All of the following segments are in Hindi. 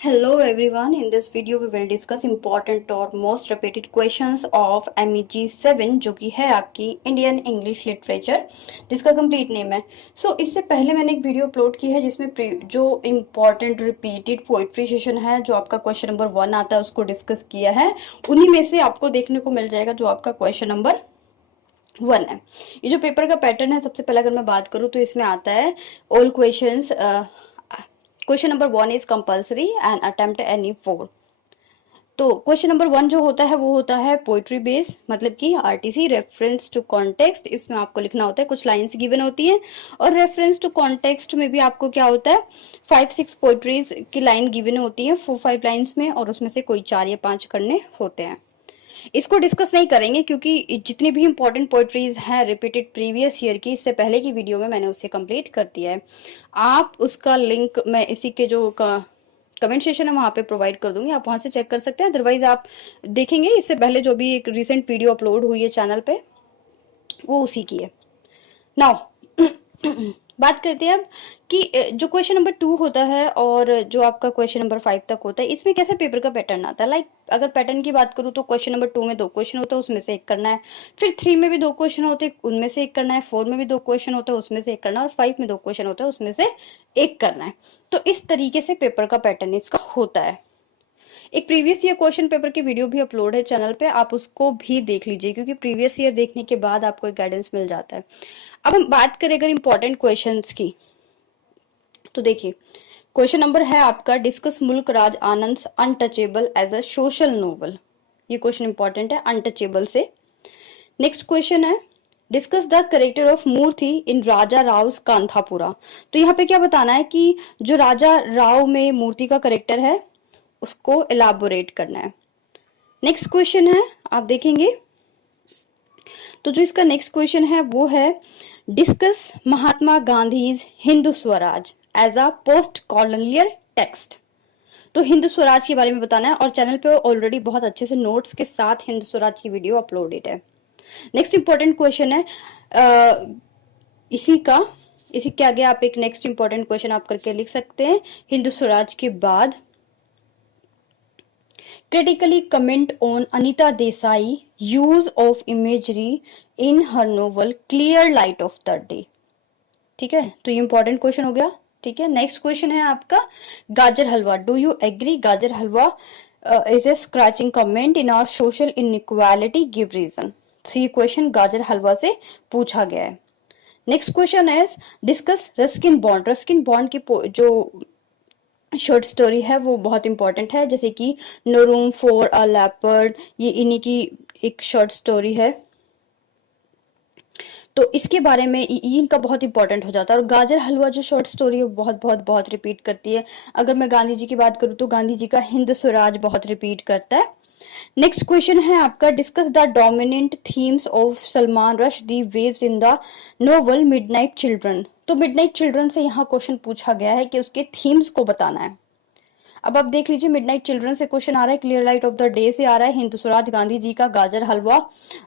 Hello everyone, in this video we will discuss important और most repeated questions of MEG 7 जो कि है आपकी इंडियन इंग्लिश लिटरेचर जिसका कंप्लीट नेम है। इससे पहले मैंने एक वीडियो अपलोड की है जिसमें जो इम्पॉर्टेंट रिपीटेड पोइट्री सेशन है जो आपका क्वेश्चन नंबर 1 आता है उसको डिस्कस किया है। उन्हीं में से आपको देखने को मिल जाएगा जो आपका क्वेश्चन नंबर 1 है। ये जो पेपर का पैटर्न है, सबसे पहले अगर मैं बात करूँ तो इसमें आता है all questions. Question number 1 is compulsory and attempt any 4। तो क्वेश्चन नंबर 1 जो होता है वो होता है पोइट्री बेस्ड, मतलब कि आरटीसी रेफरेंस टू कॉन्टेक्स्ट। इसमें आपको लिखना होता है, कुछ लाइंस गिवन होती हैं और रेफरेंस टू कॉन्टेक्स्ट में भी आपको क्या होता है 5-6 पोइट्रीज की लाइन गिवन होती है 4-5 लाइंस में, और उसमें से कोई 4 या 5 करने होते हैं। इसको डिस्कस नहीं करेंगे क्योंकि जितनी भी इंपॉर्टेंट पोइट्रीज हैं रिपीटेड प्रीवियस ईयर की, इससे पहले की वीडियो में मैंने उसे कंप्लीट कर दिया है। आप उसका लिंक मैं इसी के जो कमेंट सेशन है वहां पे प्रोवाइड कर दूंगी, आप वहां से चेक कर सकते हैं। अदरवाइज आप देखेंगे इससे पहले जो भी एक रिसेंट वीडियो अपलोड हुई है चैनल पे वो उसी की है। नाउ बात करते हैं अब कि जो क्वेश्चन नंबर 2 होता है और जो आपका क्वेश्चन नंबर 5 तक होता है, इसमें कैसे पेपर का पैटर्न आता है। अगर पैटर्न की बात करूँ तो क्वेश्चन नंबर 2 में 2 क्वेश्चन होता है, उसमें से एक करना है। फिर 3 में भी 2 क्वेश्चन होते हैं, उनमें से एक करना है। 4 में भी 2 क्वेश्चन होता है, उसमें से एक करना है। और 5 में 2 क्वेश्चन होता है, उसमें से एक करना है। तो इस तरीके से पेपर का पैटर्न इसका होता है। एक प्रीवियस ईयर क्वेश्चन पेपर की वीडियो भी अपलोड है चैनल पे, आप उसको भी देख लीजिए क्योंकि प्रीवियस ईयर देखने के बाद आपको एक गाइडेंस मिल जाता है। अब हम बात करें अगर इंपॉर्टेंट क्वेश्चंस की, तो देखिए क्वेश्चन नंबर है आपका discuss Mulk Raj Anand untouchable as a social novel. ये क्वेश्चन इंपॉर्टेंट है अनटचेबल से। नेक्स्ट क्वेश्चन है discuss the character of Moorthy in Raja Rao Kanthapura. तो यहाँ पे क्या बताना है कि जो राजा राव में मूर्ति का करेक्टर है उसको एलाबोरेट करना है। नेक्स्ट क्वेश्चन है आप देखेंगे तो जो इसका नेक्स्ट क्वेश्चन है वो है discuss Mahatma Gandhi's Hindu Swaraj as a post colonial text. तो हिंदू स्वराज के बारे में बताना है और चैनल पे ऑलरेडी बहुत अच्छे से नोट्स के साथ हिंदू स्वराज की वीडियो अपलोडेड है। नेक्स्ट इंपॉर्टेंट क्वेश्चन है इसी के आगे आप एक नेक्स्ट इंपॉर्टेंट क्वेश्चन आप करके लिख सकते हैं हिंदू स्वराज के बाद। critically comment on Anita Desai use of imagery in her novel Clear Light of the Day। ठीक है, तो ये इंपॉर्टेंट क्वेश्चन हो गया। ठीक है, नेक्स्ट क्वेश्चन है आपका गाजर हलवा। Do you agree Gajar Halwa is a scratching comment in our social inequality, give reason. तो ये क्वेश्चन गाजर हलवा से पूछा गया है। नेक्स्ट क्वेश्चन है डिस्कस रस्किन बॉन्ड। रस्किन बॉन्ड की जो शॉर्ट स्टोरी है वो बहुत इंपॉर्टेंट है, जैसे कि no room for a leopard, ये इन्हीं की एक शॉर्ट स्टोरी है। तो इसके बारे में इनका बहुत इंपॉर्टेंट हो जाता है। और गाजर हलवा जो शॉर्ट स्टोरी है वो बहुत बहुत बहुत रिपीट करती है। अगर मैं गांधी जी की बात करूँ तो गांधी जी का हिंद स्वराज बहुत रिपीट करता है। नेक्स्ट क्वेश्चन है आपका discuss the dominant themes of Salman Rushdie waves in the novel midnight children. तो मिडनाइट चिल्ड्रन से यहाँ क्वेश्चन पूछा गया है कि उसके थीम्स को बताना है। अब आप देख लीजिए मिडनाइट चिल्ड्रन से क्वेश्चन आ रहा है, clear light of the day से आ रहा है, हिंदू स्वराज गांधी जी का, गाजर हलवा,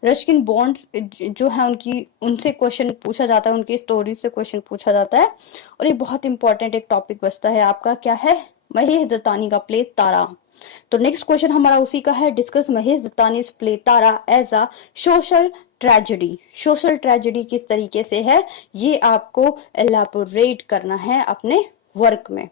रस्किन बॉन्ड्स जो है उनकी, उनसे क्वेश्चन पूछा जाता है, उनकी स्टोरी से क्वेश्चन पूछा जाता है। और ये बहुत इंपॉर्टेंट एक टॉपिक बचता है आपका, क्या है, महेश दत्तानी का प्ले तारा। तो नेक्स्ट क्वेश्चन हमारा उसी का है discuss Mahesh Dattani play Tara as a social tragedy. Social tragedy किस तरीके से है ये आपको एलाबोरेट करना है अपने वर्क में।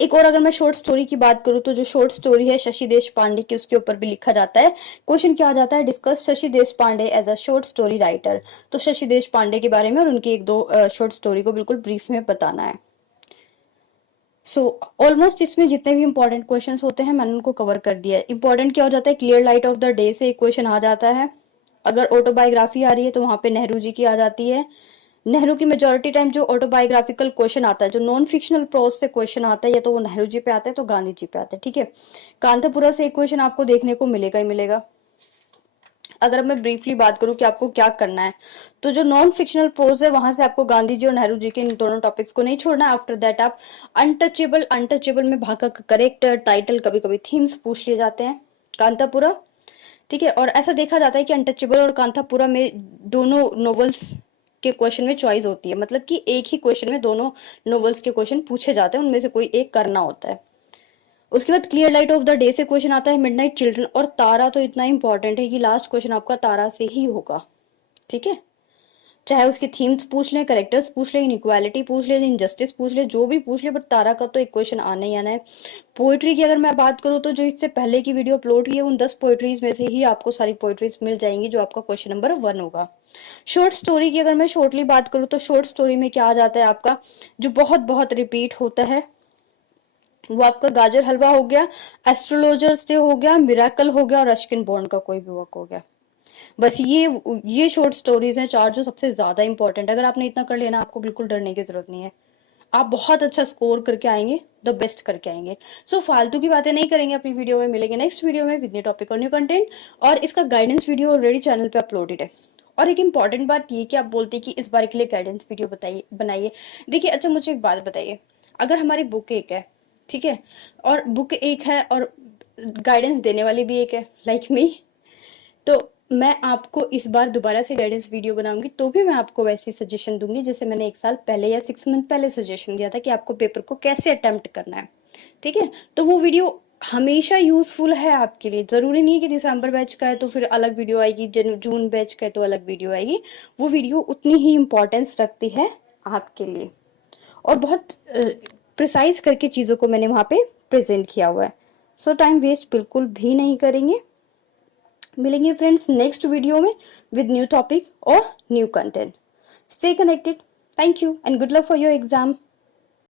एक और अगर मैं शॉर्ट स्टोरी की बात करूं तो जो शॉर्ट स्टोरी है शशि देश पांडे की, उसके ऊपर भी लिखा जाता है। क्वेश्चन क्या आ जाता है discuss Shashi Deshpande as a short story writer. तो शशि देश पांडे के बारे में और उनकी एक दो शॉर्ट स्टोरी को बिल्कुल ब्रीफ में बताना है। ऑलमोस्ट इसमें जितने भी इंपॉर्टेंट क्वेश्चंस होते हैं मैंने उनको कवर कर दिया है। इंपॉर्टेंट क्या हो जाता है, clear light of the day से एक क्वेश्चन आ जाता है। अगर ऑटोबायोग्राफी आ रही है तो वहां पे नेहरू जी की आ जाती है। नेहरू की मेजोरिटी टाइम जो ऑटोबायोग्राफिकल क्वेश्चन आता है, जो नॉन फिक्शनल प्रोज से क्वेश्चन आता है, या तो वो नेहरू जी पे आता है तो गांधी जी पे आता है। ठीक है, कांतापुरा से एक क्वेश्चन आपको देखने को मिलेगा ही मिलेगा। अगर मैं ब्रीफली बात करूं कि आपको क्या करना है, तो जो नॉन फिक्शनल प्रोज है वहां से आपको गांधी जी और नेहरू जी के इन दोनों टॉपिक्स को नहीं छोड़ना है। आफ्टर दैट आप अनटचेबल, अनटचेबल में भागा का करेक्टर, टाइटल, कभी कभी थीम्स पूछ लिए जाते हैं, कांतापुरा। ठीक है, और ऐसा देखा जाता है कि अनटचेबल और कांतापुरा में दोनों नॉवेल्स के क्वेश्चन में चॉइस होती है, मतलब कि एक ही क्वेश्चन में दोनों नॉवेल्स के क्वेश्चन पूछे जाते हैं, उनमें से कोई एक करना होता है। उसके बाद clear light of the day से क्वेश्चन आता है, मिडनाइट चिल्ड्रन और तारा तो इतना इंपॉर्टेंट है कि लास्ट क्वेश्चन आपका तारा से ही होगा, ठीक है। चाहे उसके थीम्स पूछ लें, करेक्टर्स पूछ लें, इनइक्वालिटी पूछ लें, इनजस्टिस पूछ लें, जो भी पूछ ले, बट तारा का तो एक क्वेश्चन आना ही आना है। पोइट्री की अगर मैं बात करूँ तो जो इससे पहले की वीडियो अपलोड की है उन 10 पोइट्रीज में से ही आपको सारी पोइट्रीज मिल जाएंगी, जो आपका क्वेश्चन नंबर 1 होगा। शॉर्ट स्टोरी की अगर मैं शॉर्टली बात करूँ तो शॉर्ट स्टोरी में क्या आ जाता है आपका, जो बहुत बहुत रिपीट होता है वो आपका गाजर हलवा हो गया, एस्ट्रोलॉजर्स डे हो गया, मिराकल हो गया और रस्किन बॉन्ड का कोई भी वर्क हो गया। बस ये शॉर्ट स्टोरीज हैं 4 जो सबसे ज्यादा इंपॉर्टेंट। अगर आपने इतना कर लिया ना, आपको बिल्कुल डरने की जरूरत नहीं है, आप बहुत अच्छा स्कोर करके आएंगे, द बेस्ट करके आएंगे। सो फालतू की बातें नहीं करेंगे अपनी वीडियो में। मिलेंगे नेक्स्ट वीडियो में विद न्यू टॉपिक और न्यू कंटेंट, और इसका गाइडेंस वीडियो ऑलरेडी चैनल पे अपलोडेड है। और एक इंपॉर्टेंट बात ये कि आप बोलते हैं कि इस बार के लिए गाइडेंस वीडियो बताइए, बनाइए। देखिए अच्छा, मुझे एक बात बताइए, अगर हमारी बुक एक है, ठीक है, और बुक एक है और गाइडेंस देने वाली भी एक है, लाइक मी, तो मैं आपको इस बार दोबारा से गाइडेंस वीडियो बनाऊंगी तो भी मैं आपको वैसी सजेशन दूंगी जैसे मैंने 1 साल पहले या 6 मंथ पहले सजेशन दिया था कि आपको पेपर को कैसे अटेम्प्ट करना है, ठीक है। तो वो वीडियो हमेशा यूजफुल है आपके लिए। जरूरी नहीं है कि दिसंबर बैच का है तो फिर अलग वीडियो आएगी, जून बैच का है तो अलग वीडियो आएगी। वो वीडियो उतनी ही इम्पोर्टेंस रखती है आपके लिए, और बहुत प्रिसाइज करके चीज़ों को मैंने वहाँ पे प्रेजेंट किया हुआ है। सो टाइम वेस्ट बिल्कुल भी नहीं करेंगे। मिलेंगे फ्रेंड्स नेक्स्ट वीडियो में विद न्यू टॉपिक और new content. Stay connected. Thank you and good luck for your exam.